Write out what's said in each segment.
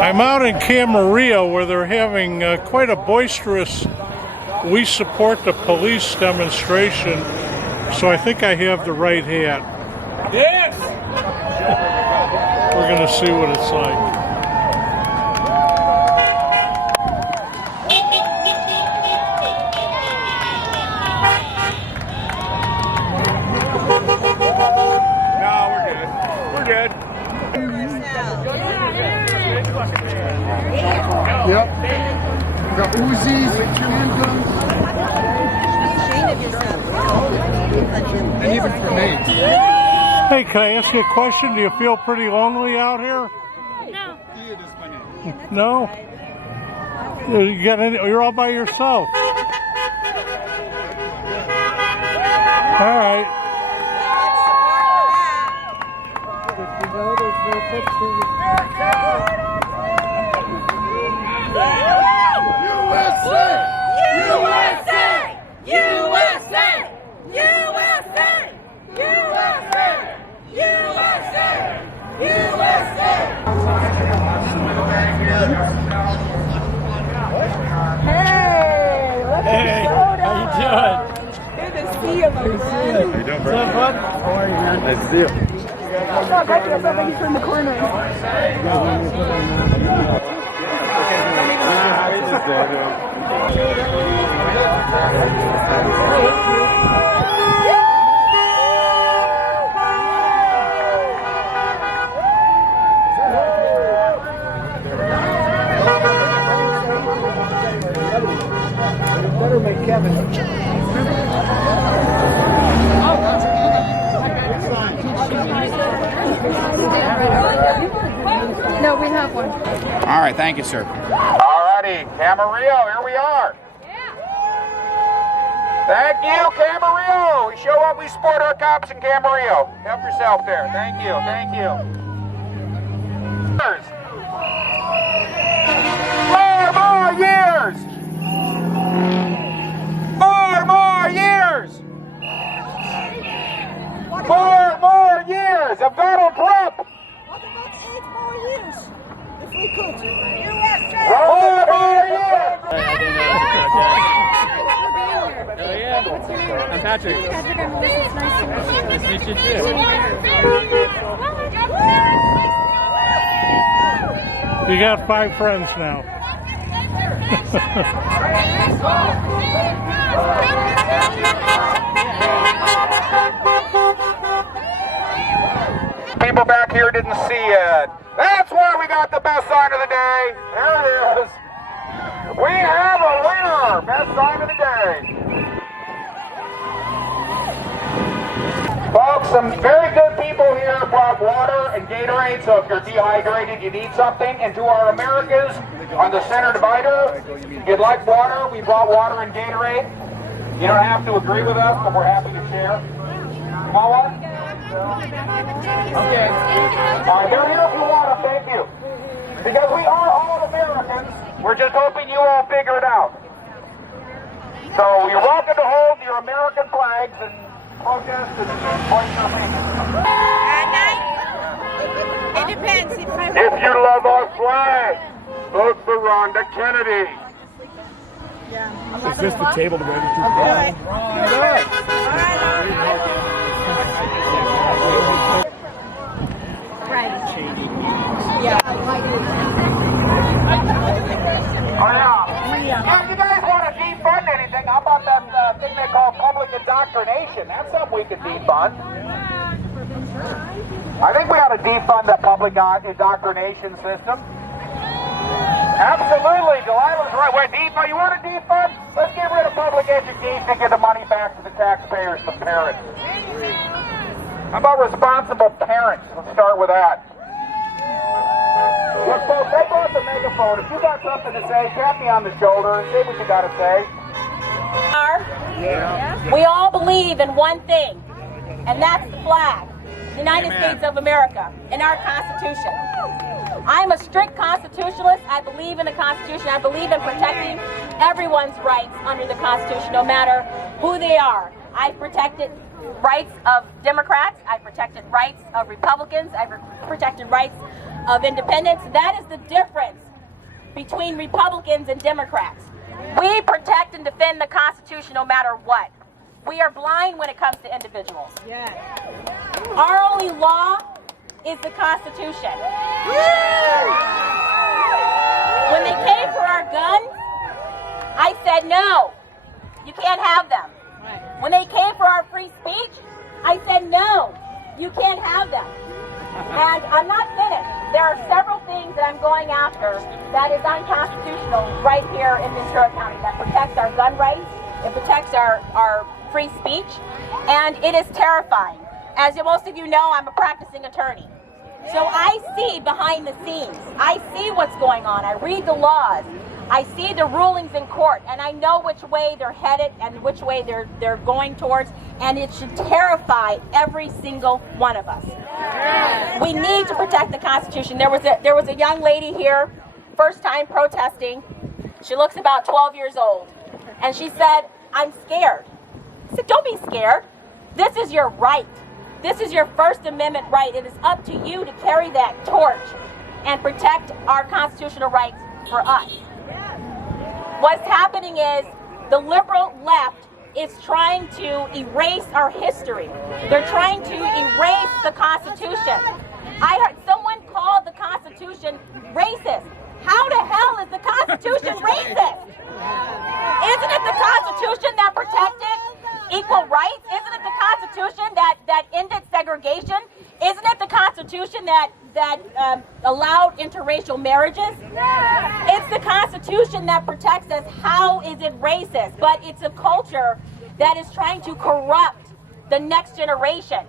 I'm out in Camarillo where they're having quite a boisterous We Support the Police demonstration, so I think I have the right hat. Yes! We're going to see what it's like. Yep. We got Uzis, handguns. And even grenades. Hey, can I ask you a question? Do you feel pretty lonely out here? No. No? You're all by yourself. All right. Hey, how you doing? Good to see you, my friend. How you doing, bro? What's up, bud? How are you, man? Nice to see you. Oh, back here, so you in the corner. Better make Kevin. No, we have one. All right, thank you, sir. All righty, Camarillo, here we are. Thank you, Camarillo. We show up, we support our cops in Camarillo. Help yourself there. Thank you, thank you. 4 more years. 4 more years. 4 more years of Donald Trump. What about 8 more years? If we could. USA! 4 more years. Oh, yeah. I'm Patrick. Patrick, I'm Liz. It's nice to meet you. Nice to meet you, too. You got 5 friends now. People back here didn't see it. That's why we got the best sign of the day. There it is. We have a winner. Best sign of the day. Folks, some very good people here brought water and Gatorade, so if you're dehydrated, you need something. And to our Americans on the center divider, if you'd like water, we brought water and Gatorade. You don't have to agree with us, but we're happy to share. You want one? Okay. All right, they're here if you want them, thank you. Because we are all Americans, we're just hoping you all figure it out. So you're welcome to hold your American flags and protest and point your fingers. It depends. If you love our flag, vote for Rhonda Kennedy. Is this the table to go to? Right. Oh yeah. If you guys want to defund anything, how about that thing they call public indoctrination? That's something we could defund. I think we ought to defund the public indoctrination system. Absolutely, Delilah's right. Wait, defund? You want to defund? Let's get rid of public education and give the money back to the taxpayers, the parents. How about responsible parents? Let's start with that. Look, folks, they brought the megaphone. If you got something to say, tap me on the shoulder and say what you got to say. We all believe in one thing, and that's the flag, the United States of America, and our Constitution. I'm a strict constitutionalist. I believe in the Constitution. I believe in protecting everyone's rights under the Constitution, no matter who they are. I've protected rights of Democrats. I've protected rights of Republicans. I've protected rights of independents. That is the difference between Republicans and Democrats. We protect and defend the Constitution no matter what. We are blind when it comes to individuals. Yes. Our only law is the Constitution. When they came for our guns, I said no, you can't have them. When they came for our free speech, I said no, you can't have them. And I'm not finished. There are several things that I'm going after that is unconstitutional right here in Ventura County that protects our gun rights, it protects our free speech, and it is terrifying. As most of you know, I'm a practicing attorney. So I see behind the scenes. I see what's going on. I read the laws. I see the rulings in court, and I know which way they're headed and which way they're going towards, and it should terrify every single one of us. We need to protect the Constitution. There was a young lady here, first time protesting. She looks about 12 years old, and she said, "I'm scared." I said, "Don't be scared. This is your right. This is your First Amendment right. It is up to you to carry that torch and protect our constitutional rights for us." What's happening is the liberal left is trying to erase our history. They're trying to erase the Constitution. I heard someone called the Constitution racist. How the hell is the Constitution racist? Isn't it the Constitution that protected equal rights? Isn't it the Constitution that ended segregation? Isn't it the Constitution that allowed interracial marriages? It's the Constitution that protects us. How is it racist? But it's a culture that is trying to corrupt the next generation,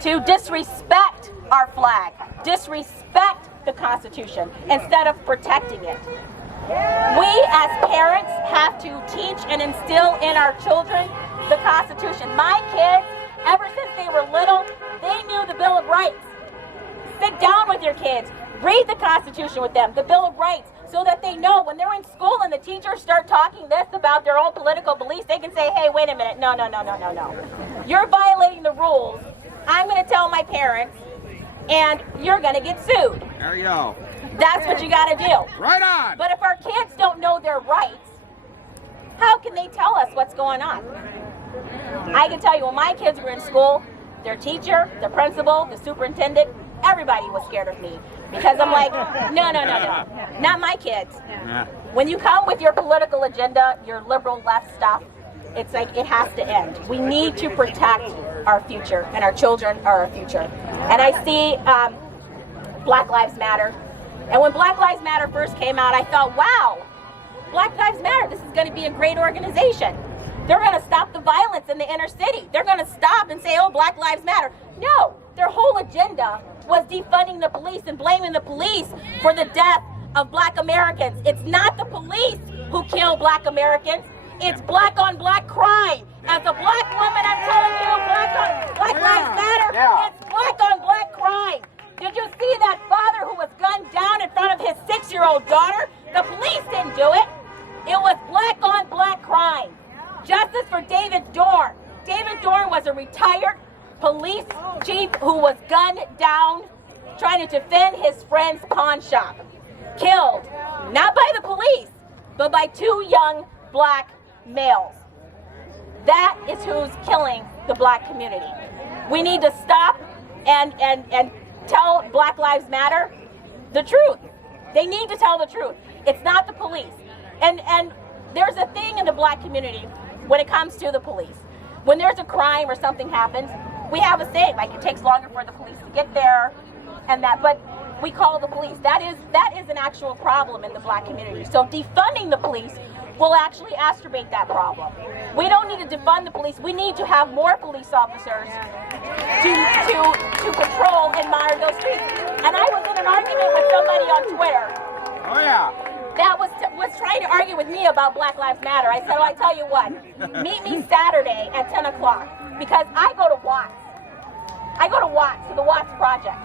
to disrespect our flag, disrespect the Constitution instead of protecting it. We as parents have to teach and instill in our children the Constitution. My kids, ever since they were little, they knew the Bill of Rights. Sit down with your kids, read the Constitution with them, the Bill of Rights, so that they know when they're in school and the teachers start talking this about their own political beliefs, they can say, "Hey, wait a minute, no. You're violating the rules. I'm going to tell my parents, and you're going to get sued." There you go. That's what you got to do. Right on. But if our kids don't know their rights, how can they tell us what's going on? I can tell you, when my kids were in school, their teacher, the principal, the superintendent, everybody was scared of me. Because I'm like, no, not my kids. Yeah. When you come with your political agenda, your liberal left stuff, it's like it has to end. We need to protect our future, and our children are our future. And I see Black Lives Matter. And when Black Lives Matter first came out, I thought, wow, Black Lives Matter, this is going to be a great organization. They're going to stop the violence in the inner city. They're going to stop and say, oh, Black Lives Matter. No, their whole agenda was defunding the police and blaming the police for the death of Black Americans. It's not the police who kill Black Americans. It's black on black crime. As a black woman, I'm telling you, Black Lives Matter. Yeah. It's black on black crime. Did you see that father who was gunned down in front of his 6-year-old daughter? The police didn't do it. It was black on black crime. Justice for David Dorn. David Dorn was a retired police chief who was gunned down trying to defend his friend's pawn shop. Killed, not by the police, but by 2 young black males. That is who's killing the black community. We need to stop and tell Black Lives Matter the truth. They need to tell the truth. It's not the police. And there's a thing in the black community when it comes to the police. When there's a crime or something happens, we have a saying, like it takes longer for the police to get there and that, but we call the police. That is an actual problem in the black community. So defunding the police will actually exacerbate that problem. We don't need to defund the police. We need to have more police officers to patrol and monitor those streets. And I was in an argument with somebody on Twitter. Oh, yeah. That was trying to argue with me about Black Lives Matter. I said, well, I tell you what, meet me Saturday at 10 o'clock because I go to Watts. I go to Watts, to the Watts Project,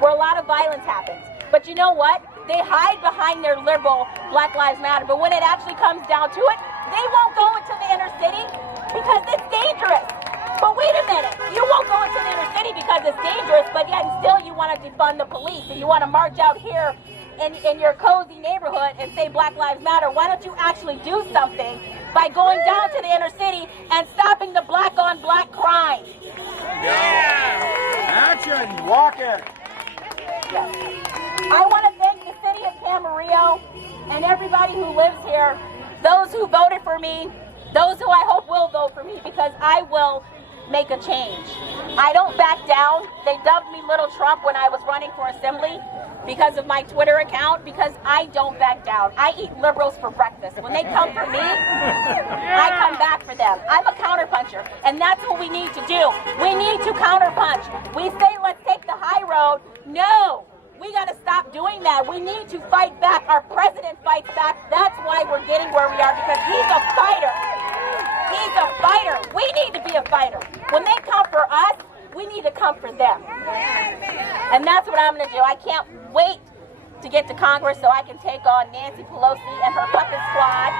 where a lot of violence happens. But you know what? They hide behind their liberal Black Lives Matter. But when it actually comes down to it, they won't go into the inner city because it's dangerous. But wait a minute, you won't go into the inner city because it's dangerous, but yet still you want to defund the police and you want to march out here in your cozy neighborhood and say Black Lives Matter. Why don't you actually do something by going down to the inner city and stopping the black on black crime? Action! Walk it! I want to thank the city of Camarillo and everybody who lives here, those who voted for me, those who I hope will vote for me, because I will make a change. I don't back down. They dubbed me Little Trump when I was running for assembly because of my Twitter account, because I don't back down. I eat liberals for breakfast. When they come for me, I come back for them. I'm a counterpuncher, and that's what we need to do. We need to counterpunch. We say, let's take the high road. No, we got to stop doing that. We need to fight back. Our president fights back. That's why we're getting where we are, because he's a fighter. He's a fighter. We need to be a fighter. When they come for us, we need to come for them. And that's what I'm going to do. I can't wait to get to Congress so I can take on Nancy Pelosi and her puppet squad.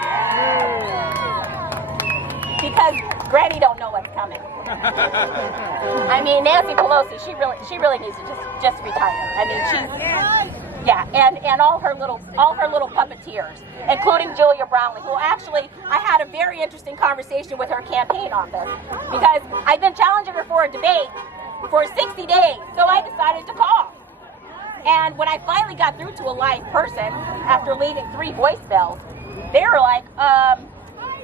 Because Granny don't know what's coming. I mean, Nancy Pelosi, she really needs to just retire. I mean, and all her little puppeteers, including Julia Brownlee, who actually I had a very interesting conversation with her campaign on this, because I've been challenging her for a debate for 60 days, so I decided to call. And when I finally got through to a live person after leaving 3 voicemails, they were like,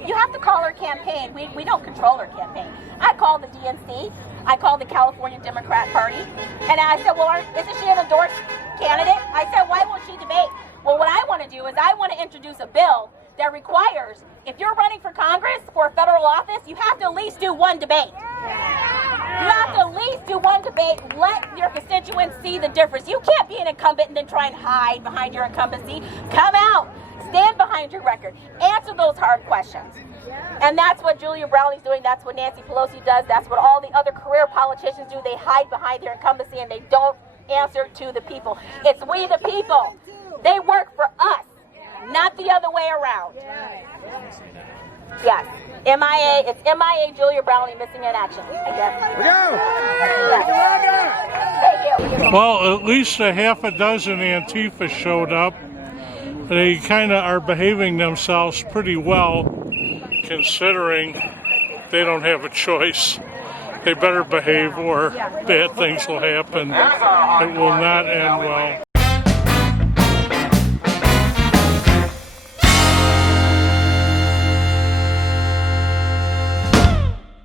you have to call her campaign. We don't control her campaign. I called the DNC. I called the California Democrat Party. And I said, well, isn't she an endorsed candidate? I said, why won't she debate? Well, what I want to do is I want to introduce a bill that requires, if you're running for Congress for a federal office, you have to at least do 1 debate. You have to at least do 1 debate. Let your constituents see the difference. You can't be an incumbent and then try and hide behind your incumbency. Come out. Stand behind your record. Answer those hard questions. And that's what Julia Brownlee's doing. That's what Nancy Pelosi does. That's what all the other career politicians do. They hide behind their incumbency and they don't answer to the people. It's we the people. They work for us, not the other way around. Yes. MIA. It's MIA Julia Brownlee missing in action. I guess. Thank you. Well, at least a half a dozen Antifa showed up. They kind of are behaving themselves pretty well, considering they don't have a choice. They better behave or bad things will happen. It will not end well.